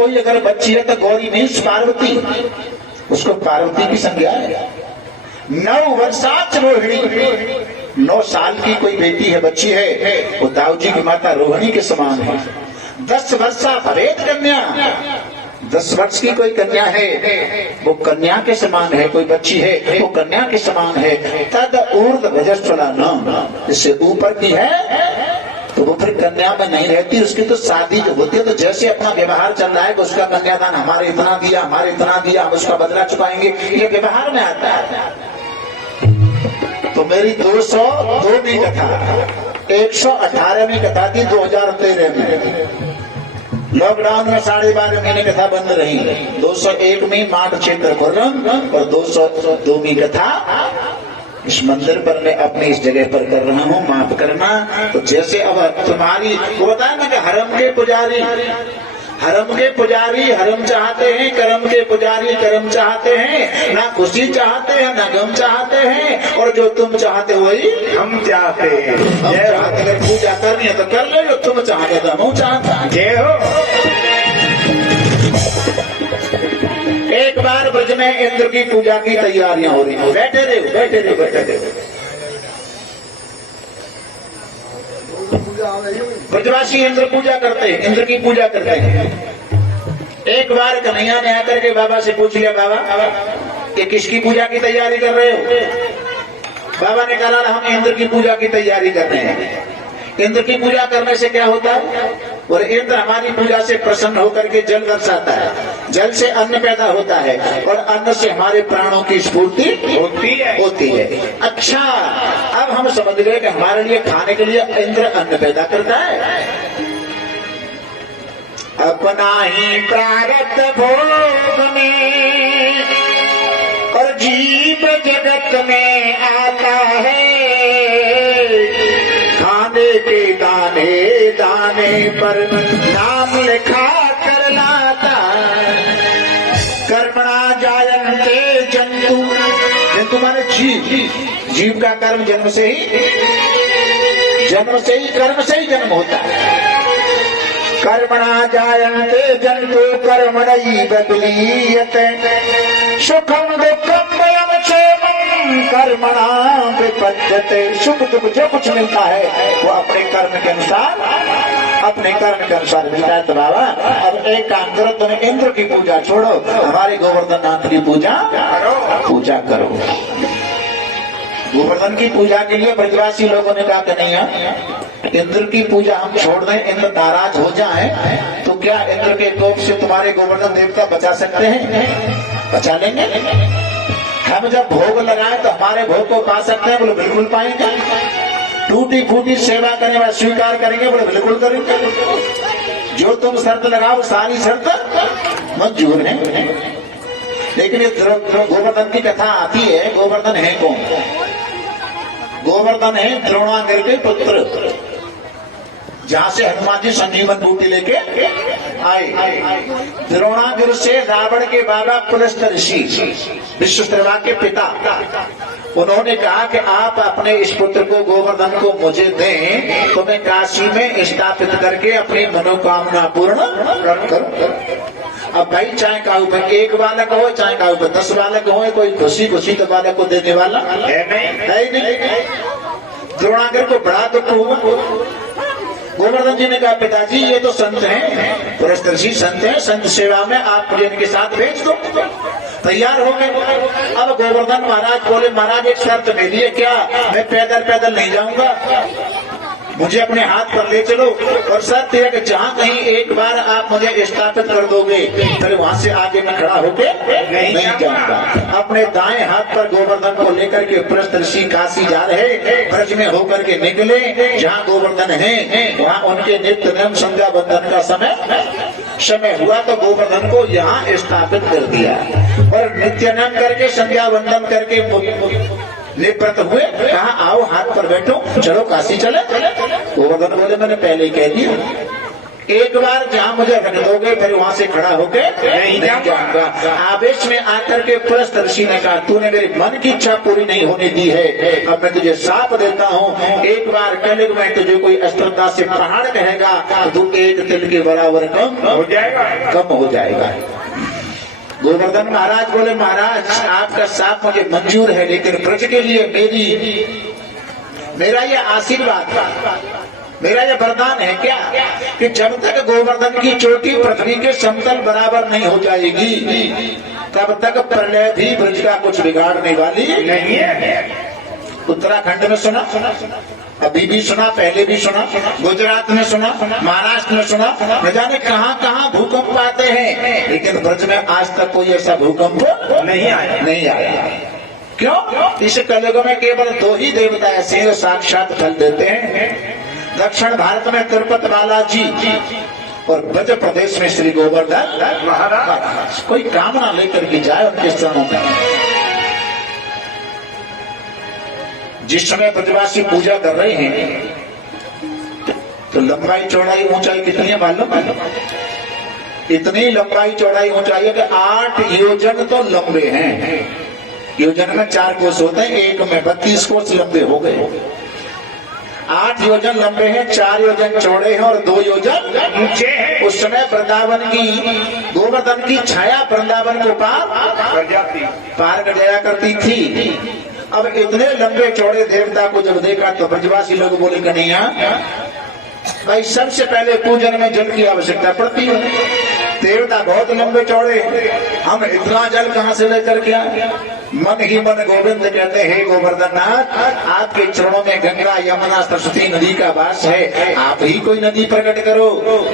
कोई अगर बच्ची है तो गौरी मीन्स पार्वती, उसको पार्वती की संज्ञा है। 9 वर्षाच रोहिणी, 9 साल की कोई बेटी है, बच्ची है, वो दाऊ जी की माता रोहिणी के समान है। 10 वर्षा भवेत कन्या, 10 वर्ष की कोई कन्या है वो कन्या के समान है, कोई बच्ची है वो कन्या के समान है। तद ऊर्ध्व भजस्वला नाम, इससे ऊपर की है तो वो फिर कन्या में नहीं रहती, उसकी तो शादी जो होती है तो जैसे अपना व्यवहार चल रहा है कि उसका कन्यादान हमारे इतना दिया, हमारे इतना दिया, हम उसका बदला चुकाएंगे, ये व्यवहार में आता है। तो मेरी 202 में कथा, 118 में कथा थी 2013 में। लॉकडाउन में 12.5 महीने कथा बंद रही। 201 में माठ क्षेत्र खुर्रम और 202 में कथा इस मंदिर पर मैं अपने इस जगह पर कर रहा हूँ, माफ करना। तो जैसे अब तुम्हारी वो बताया ना कि हरम के पुजारी, हरम के पुजारी हरम चाहते हैं, करम के पुजारी करम चाहते हैं, ना खुशी चाहते हैं ना गम चाहते हैं, और जो तुम चाहते हो वही हम चाहते हैं। हम चाहते। अगर पूजा करनी है तो कर ले, जो तुम चाहते तो हम चाहता। जय हो। एक बार ब्रज में इंद्र की पूजा की तैयारियां हो रही हैं। बैठे रहे बैठे रहे बैठे रहे। ब्रजवासी इंद्र पूजा करते हैं, इंद्र की पूजा करते हैं। एक बार कन्हैया ने आकर के बाबा से पूछ लिया, बाबा ये किसकी पूजा की तैयारी कर रहे हो? बाबा ने कहा हम इंद्र की पूजा की तैयारी कर रहे हैं। इंद्र की पूजा करने से क्या होता है? और इंद्र हमारी पूजा से प्रसन्न होकर के जल बरसाता है, जल से अन्न पैदा होता है और अन्न से हमारे प्राणों की स्फूर्ति होती है। अच्छा, अब हम समझ गए कि हमारे लिए खाने के लिए इंद्र अन्न पैदा करता है। अपना ही प्रारब्ध भोग में और जीव जगत में आता है, खाने के दाने दाने पर नाम लिखा कर लाता। कर्मणा जायन्ते जंतु, जंतु माने जीव, जीव का कर्म जन्म से ही कर्म से ही जन्म होता है। कर्मणा जायन्ते जंतु कर्मणैव विलीयते, सुखम दुखम वयम क्षेमम कर्मणा विपद्यते। सुख दुख जो कुछ मिलता है वो अपने कर्म के अनुसार मिलता है। तो बाबा अब एक काम करो, तुम इंद्र की पूजा छोड़ो, हमारे गोवर्धन नाथ की पूजा करो। गोवर्धन की पूजा के लिए ब्रजवासी लोगों ने कहा कि नहीं, इंद्र की पूजा हम छोड़ दें, इंद्र नाराज हो जाए तो क्या इंद्र के कोप से तुम्हारे गोवर्धन देवता बचा सकते हैं? बचा लेंगे। हम जब भोग लगाए तो हमारे भोग को पा सकते हैं? बोले बिल्कुल पाएंगे। टूटी फूटी सेवा करने वाले स्वीकार करेंगे? बोले बिल्कुल करेंगे। जो तुम शर्त लगाओ सारी शर्त मंजूर है। लेकिन ये गोवर्धन की कथा आती है। गोवर्धन है कौन? गोवर्धन है द्रोणागिरि के पुत्र, जहाँ से हनुमान जी संजीवन बूटी लेके आए। द्रोणागिरि से रावण के बाबा पुलस्त ऋषि, विश्वश्रवा के पिता, उन्होंने कहा कि आप अपने इस पुत्र को गोवर्धन को मुझे दें तो मैं काशी में स्थापित करके अपनी मनोकामना पूर्ण करूं। अब भाई चाहे काऊ में 1 बालक हो, चाहे काऊ में 10 बालक हो, कोई खुशी खुशी तो बालक को देने वाला है नहीं। द्रोणागिरि को बड़ा दुख हुआ। गोवर्धन जी ने कहा पिताजी ये तो संत हैं, पुलस्त ऋषि संत हैं, संत सेवा में आप मुझे इनके साथ भेज दो। तैयार हो गए। अब गोवर्धन महाराज बोले महाराज एक शर्त मेरी है, क्या मैं पैदल नहीं जाऊंगा, मुझे अपने हाथ पर ले चलो, और शर्त है कि जहाँ कहीं एक बार आप मुझे स्थापित कर दोगे फिर वहाँ से आगे मैं खड़ा होके नहीं जाऊंगा। अपने दाएं हाथ पर गोवर्धन को लेकर के पुलस्त ऋषि काशी जा रहे, ब्रज में होकर के निकले। जहाँ गोवर्धन है वहाँ उनके नित्य नियम संध्या बंधन का समय हुआ तो गोवर्धन को यहाँ स्थापित कर दिया और नित्य नियम करके संध्या बंधन करके निवृत्त हुए। कहा आओ हाथ पर बैठो, चलो काशी चले। गोवर्धन बोले मैंने पहले ही कह दिया एक बार जहां मुझे रख दोगे फिर वहां से खड़ा होके नहीं जाऊंगा। आवेश में आकर के पुलस्त ऋषि ने कहा, तूने मेरे मन की इच्छा पूरी नहीं होने दी है, अब मैं तुझे साप देता हूँ, एक बार कलयुग में तुझे कोई अस्त्रता से प्रहार करेगा तो तू एक तिल के बराबर कम हो जाएगा। गोवर्धन महाराज बोले, महाराज आपका साप मुझे मंजूर है, लेकिन ब्रज के लिए मेरा ये आशीर्वाद, मेरा ये वरदान है क्या कि जब तक गोवर्धन की चोटी पृथ्वी के समतल बराबर नहीं हो जाएगी तब तक प्रलय भी ब्रज का कुछ बिगाड़ने वाली नहीं है। उत्तराखंड में सुना, अभी भी सुना, पहले भी सुना, गुजरात में सुना, महाराष्ट्र में सुना, न जाने कहां कहां भूकंप आते हैं, लेकिन ब्रज में आज तक कोई ऐसा भूकंप नहीं आया। क्यों? इस कलयुग में केवल 2 ही देवता ऐसे हैं साक्षात फल देते हैं। दक्षिण भारत में तिरुपति बालाजी और ब्रज प्रदेश में श्री गोवर्धन महाराज। कोई कामना लेकर के जाए उनके चरणों में। जिस समय ब्रजवासी पूजा कर रहे हैं तो लंबाई चौड़ाई ऊंचाई कितनी है मालूम? इतनी लंबाई चौड़ाई ऊंचाई है कि 8 योजन तो लंबे हैं। योजन में 4 कोस होते हैं, एक में 32 कोस लंबे हो गए। 8 योजन लंबे हैं, 4 योजन चौड़े हैं और 2 योजन ऊंचे हैं। उस समय वृंदावन की गोवर्धन की छाया वृंदावन को पार कर जाया करती थी। अब इतने लंबे चौड़े देवता को जब देखा तो ब्रजवासी लोग बोले, कन्हैया भाई सबसे पहले पूजन में जल की आवश्यकता पड़ती है, देवता बहुत लंबे चौड़े, हम इतना जल कहां से लेकर के आए? मन ही मन गोविंद कहते हैं, गोवर्धन नाथ आपके चरणों में गंगा यमुना सरस्वती नदी का वास है, आप ही कोई नदी प्रकट करो।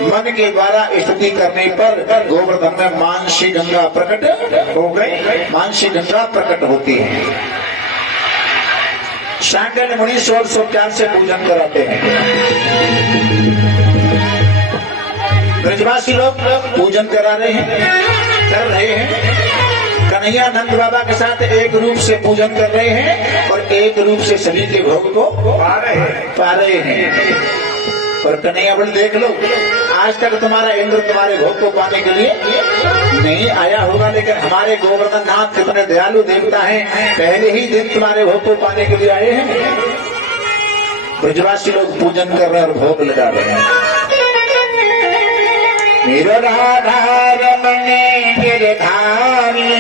मन के द्वारा स्तुति करने पर गोवर्धन में मानसी गंगा प्रकट हो गई, मानसी गंगा प्रकट होती है। सांकल मुनि षोडशोपचार से पूजन कराते हैं। ब्रजवासी लोग पूजन कर रहे हैं। कन्हैया नंद बाबा के साथ एक रूप से पूजन कर रहे हैं और एक रूप से सभी के भोग को पा रहे हैं। और कन्हैया बोले, देख लो आज तक तुम्हारा इंद्र तुम्हारे भोग को पाने के लिए नहीं आया होगा, लेकिन हमारे गोवर्धन नाथ कितने दयालु देवता हैं, पहले ही दिन तुम्हारे भोग को पाने के लिए आए हैं। ब्रजवासी लोग पूजन कर रहे हैं और भोग लगा रहे हैं। राधा रमण गिरधारी